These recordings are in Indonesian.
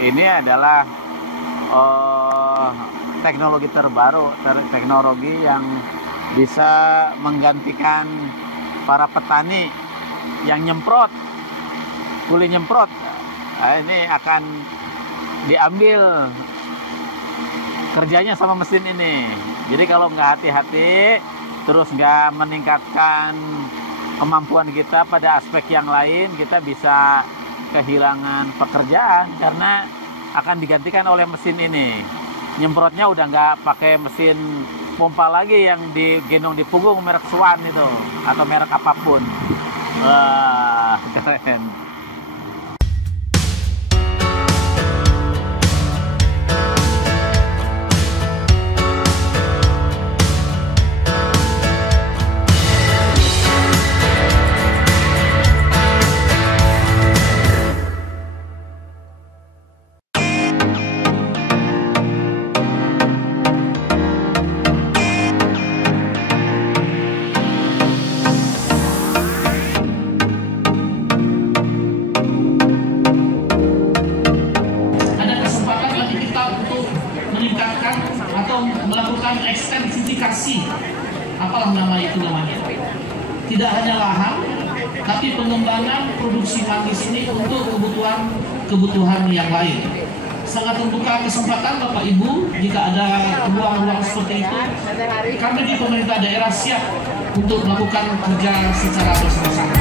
ini adalah teknologi terbaru, teknologi yang bisa menggantikan para petani yang nyemprot, kuli nyemprot. Nah, ini akan diambil kerjanya sama mesin ini. Jadi kalau nggak hati-hati, terus nggak meningkatkan kemampuan kita pada aspek yang lain, kita bisa kehilangan pekerjaan karena akan digantikan oleh mesin ini. Nyemprotnya udah nggak pakai mesin pompa lagi yang digendong di punggung merek Swan itu atau merek apapun. Wah, keren. Melakukan ekstensifikasi, apalah nama itu namanya, tidak hanya lahan tapi pengembangan produksi manggis ini untuk kebutuhan yang lain. Sangat membuka kesempatan Bapak Ibu jika ada ruang-ruang seperti itu. Kami di pemerintah daerah siap untuk melakukan kerja secara bersama-sama.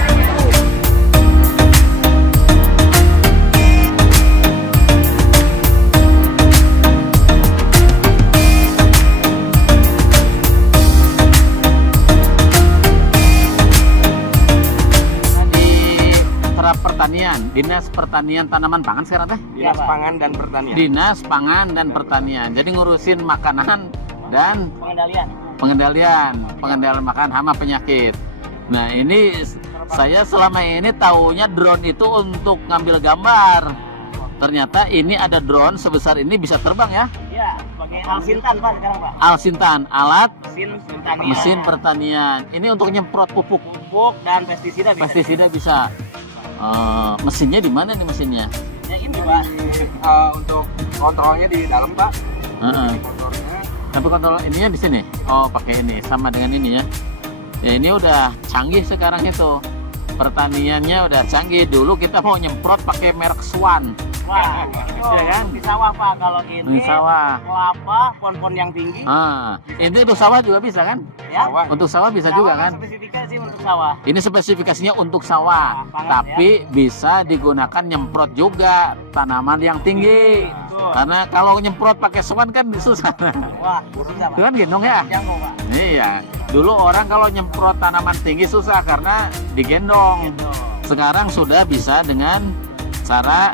Dinas Pertanian Tanaman Pangan sekarang teh? Dinas Pangan dan Pertanian. Dinas Pangan dan Pertanian. Jadi ngurusin makanan dan pengendalian makanan hama penyakit. Nah, ini saya selama ini taunya drone itu untuk ngambil gambar. Ternyata ini ada drone sebesar ini bisa terbang ya? Iya, pakai Alsintan Pak sekarang Pak. Alsintan, alat mesin pertanian. Ini untuk nyemprot pupuk dan pestisida bisa. Pestisida bisa. Mesinnya di mana nih mesinnya? Ya ini Pak. Untuk kontrolnya di dalam Pak. Tapi kontrol ininya di sini. Oh, pakai ini sama dengan ini ya. Ya ini udah canggih sekarang itu. Pertaniannya udah canggih. Dulu kita mau nyemprot pakai merek Swan. Wah, ya kan? Di sawah Pak, kalau ini di sawah. Kelapa, pohon-pohon yang tinggi. Ini untuk sawah juga bisa kan? Ya. Untuk sawah bisa juga kan? Spesifikasi untuk sawah. Ini spesifikasinya untuk sawah, tapi bisa digunakan nyemprot juga tanaman yang tinggi. Karena kalau nyemprot pakai Swan kan susah. Wah, susah Pak. Itu kan gendong ya? Iya. Dulu orang kalau nyemprot tanaman tinggi susah karena digendong. Sekarang sudah bisa dengan cara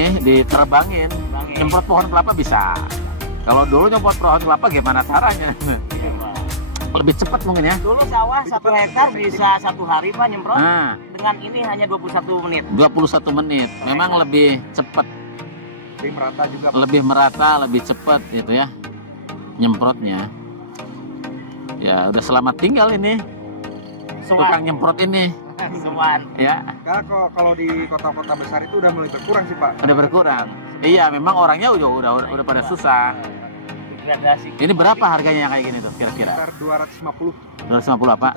diterbangin. Nyemprot pohon kelapa bisa. Kalau dulu nyemprot pohon kelapa gimana caranya? Lebih cepat mungkin ya. Dulu sawah 1 hektar bisa 1 hari Pak nyemprot. Dengan ini hanya 21 menit. 21 menit. Memang lebih cepat. Lebih merata juga. Lebih merata, lebih cepat gitu ya. Nyemprotnya. Ya, udah selamat tinggal ini. Tukang nyemprot ini. Ya. Karena kalau di kota-kota besar itu udah mulai berkurang sih Pak. Udah berkurang. Iya, memang orangnya udah pada susah. Ini berapa harganya kayak gini tuh kira-kira? Sekitar 250. 250 apa?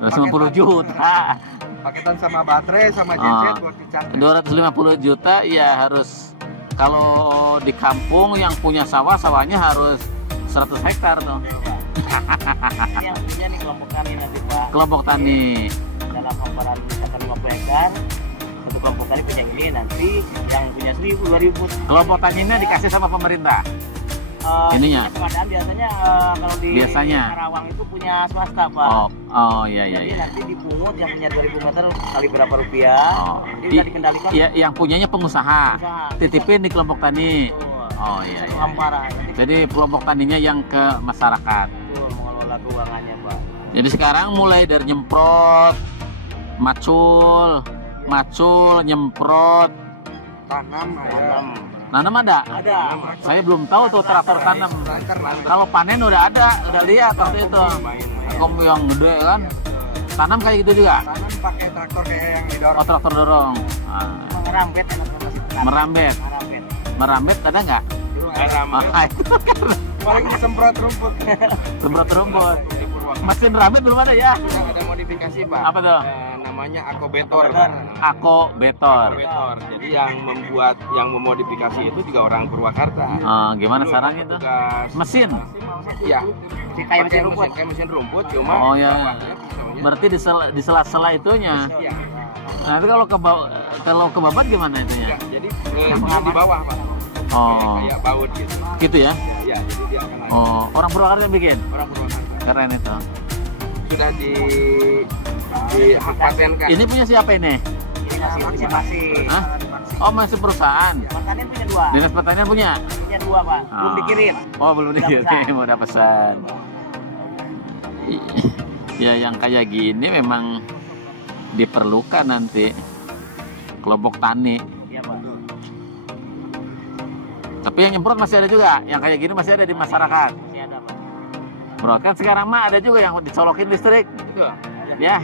250 juta. Paketan sama baterai sama genset buat dicas. 250 juta ya harus, kalau di kampung yang punya sawahnya harus 100 hektar tuh. Ini yang punya nih kelompok tani nanti Pak. Kelompok tani. Dalam hamparan misalkan 50 hektar, satu kelompok tani punya ini, nanti yang punya 1000, 2000. Kelompok taninya dikasih sama pemerintah. Ininya. Pengadaan biasanya kalau di Karawang itu punya swasta Pak. Oh iya. Jadi nanti dipungut yang punya 2000 meter kali berapa rupiah. Jadi bisa dikendalikan. Iya, yang punyanya pengusaha. Titipin di kelompok tani. Oh iya. Hamparan. Jadi kelompok taninya yang ke masyarakat. Mengelola keuangannya Pak. Jadi sekarang mulai dari nyemprot, macul, nyemprot, tanam ada? Ada. Saya belum tahu tuh traktor tanam. Kalau panen udah ada, udah lihat waktu itu. Kom yang gede kan. Tanam kayak gitu juga. Tanam pakai traktor kayak yang didorong. Oh, traktor dorong. Memang Merambet enaknya masih Merambet. Merambet ada nggak? Itu Paling semprot rumput. semprot rumput. Mesin rambut belum ada ya? Sudah ada modifikasi Pak. Apa tuh? Namanya Akobetor. Akobetor. Jadi yang memodifikasi itu juga orang Purwakarta. Gimana caranya itu? Mesin. Iya. Kayak mesin rumput. Kayak mesin rumput cuma. Oh ya. Berarti di sela-sela itunya. Iya. Nah, itu kalau kebabat gimana itunya? Jadi di bawah Pak. Oh. Kayak baut gitu. Gitu ya? Iya, jadi dia akan naik. Oh, orang Purwakarta yang bikin? Orang Purwakarta. Keren itu. Sudah dipatenkan. Ini punya siapa ini? Ini masih. Hah? Oh, masih perusahaan. Pertanian punya 2. Dinas Pertanian punya? Punya 2 Pak. Belum dikirim. Oh, belum dikirim, udah pesan. Ya, yang kayak gini memang diperlukan nanti kelompok tani. Iya Pak. Tapi yang nyemprot masih ada juga, yang kayak gini masih ada di masyarakat. Masih ada Pak. Bro, kan sekarang mah ada juga yang dicolokin listrik, Iya. ya,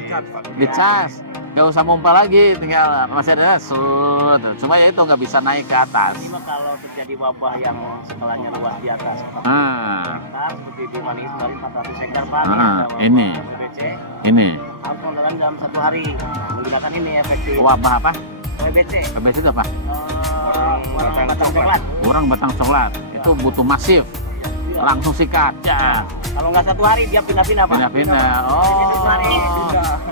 dicas, gak usah mumpah lagi, tinggal masih ada sud. Cuma ya itu nggak bisa naik ke atas. Ini mah kalau terjadi wabah yang skalanya luas di atas Pak. Seperti di Manis dari 400 hektar Pak. Ini. WBC. Ini Harus dalam 1 hari menggunakan ini efektif. wabah apa? WBC. KBS itu apa? Orang batang coklat. Orang batang coklat. Itu butuh masif. Langsung sikat, ya. Kalau nggak 1 hari dia pindah-pindah Pak. Pindah-pindah. Ini 1 hari.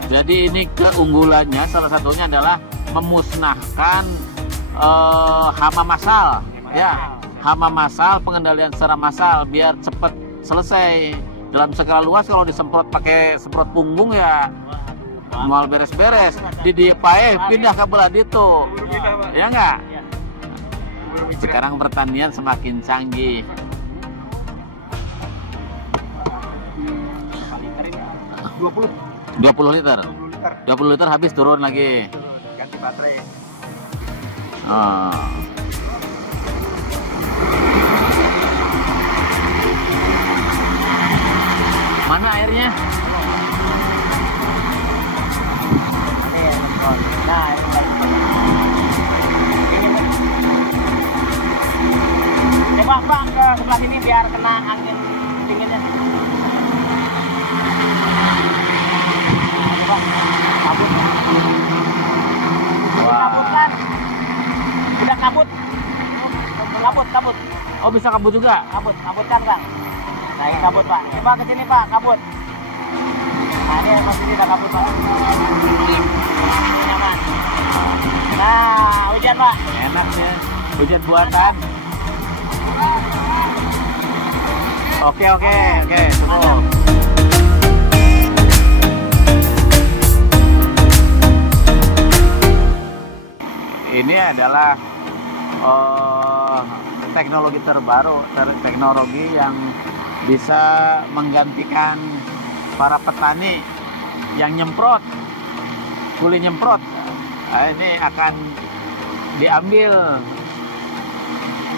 Jadi ini keunggulannya salah satunya adalah memusnahkan hama massal, ya. Hama massal, pengendalian secara massal biar cepat selesai. Dalam skala luas kalau disemprot pakai semprot punggung ya mal beres-beres. Di pae pindah ke belah itu. Ya enggak? Sekarang pertanian semakin canggih. 20 liter. 20 liter habis turun lagi. Ganti baterai. Mana airnya? Nah, ini Pak ke sebelah sini biar kena angin dinginnya. Pak, kabut. Kabut kan? Udah kabut. Kabut. Oh, bisa kabut juga. Kabut kan Bang? Nah, ini kabut Pak. Ini Pak ke sini Pak, kabut. Nah, ini posisi udah kabut Pak. Nyaman. Nah, hujan Pak. Enaknya hujan buatan. Oke, tunggu. Ini adalah teknologi terbaru, teknologi yang bisa menggantikan para petani yang nyemprot, kuli nyemprot. Nah, ini akan diambil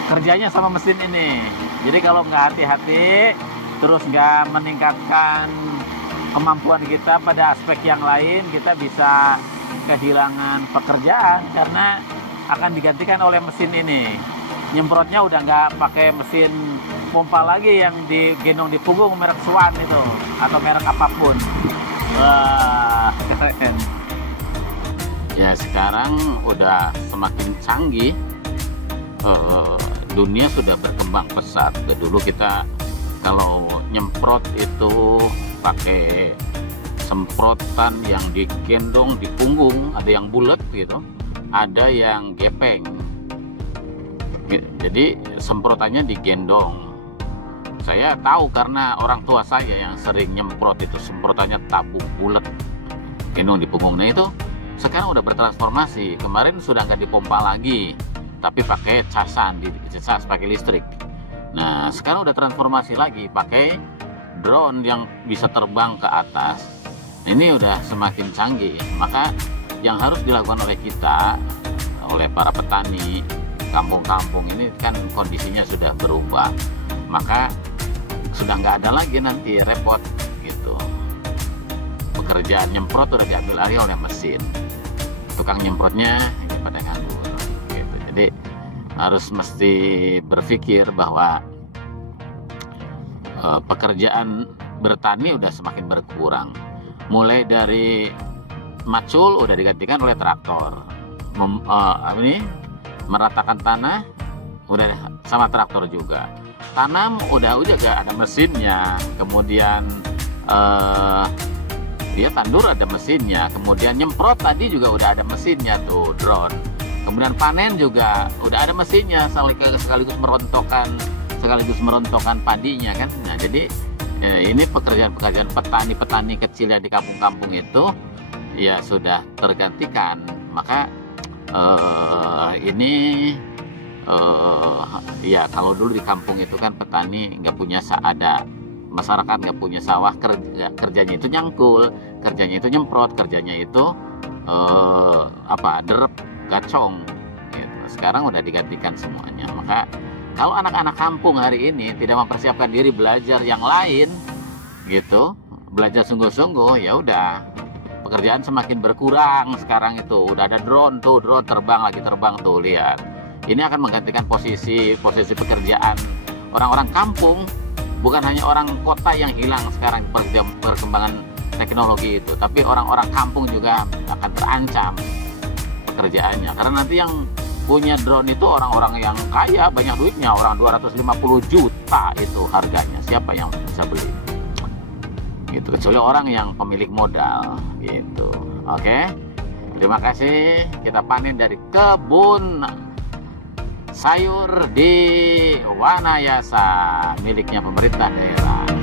kerjanya sama mesin ini. Jadi kalau nggak hati-hati, terus nggak meningkatkan kemampuan kita pada aspek yang lain, kita bisa kehilangan pekerjaan karena akan digantikan oleh mesin ini. Nyemprotnya udah nggak pakai mesin pompa lagi yang digendong di punggung merek Swan itu atau merek apapun. Wah, keren. Ya sekarang udah semakin canggih. Dunia sudah berkembang pesat. Dulu kita kalau nyemprot itu pakai semprotan yang digendong di punggung, ada yang bulat gitu, ada yang gepeng. Jadi semprotannya digendong. Saya tahu karena orang tua saya yang sering nyemprot itu semprotannya tabung bulat, gendong di punggung. Nah itu sekarang udah bertransformasi. Kemarin sudah nggak dipompa lagi, tapi pakai casan, dicas pakai listrik. Nah sekarang udah transformasi lagi pakai drone yang bisa terbang ke atas. Ini udah semakin canggih. Maka yang harus dilakukan oleh kita, oleh para petani kampung-kampung ini kan kondisinya sudah berubah. Maka sudah nggak ada lagi nanti repot gitu. Pekerjaan nyemprot udah diambil alih oleh mesin. Tukang nyemprotnya pada nganggur. Jadi harus mesti berpikir bahwa pekerjaan bertani udah semakin berkurang. Mulai dari macul udah digantikan oleh traktor, meratakan tanah udah sama traktor juga, tanam udah gak ada mesinnya, kemudian tandur ada mesinnya, kemudian nyemprot tadi juga udah ada mesinnya tuh, drone. Kemudian panen juga udah ada mesinnya, sekaligus merontokkan padinya kan. Nah, jadi ini pekerjaan petani kecil yang di kampung-kampung itu ya sudah tergantikan. Maka ya kalau dulu di kampung itu kan petani nggak punya masyarakat nggak punya sawah, kerjanya itu nyangkul, kerjanya itu nyemprot, kerjanya itu derep, gacong gitu. Sekarang udah digantikan semuanya. Maka kalau anak-anak kampung hari ini tidak mempersiapkan diri belajar yang lain gitu, belajar sungguh-sungguh, ya udah pekerjaan semakin berkurang. Sekarang itu udah ada drone terbang tuh, lihat. Ini akan menggantikan posisi pekerjaan orang-orang kampung, bukan hanya orang kota yang hilang sekarang perkembangan teknologi itu, tapi orang-orang kampung juga akan terancam pekerjaannya. Karena nanti yang punya drone itu orang-orang yang kaya, banyak duitnya, orang 250 juta itu harganya. Siapa yang bisa beli? Gitu, kecuali orang yang pemilik modal gitu. Oke. Terima kasih. Kita panen dari kebun sayur di Wanayasa miliknya pemerintah daerah.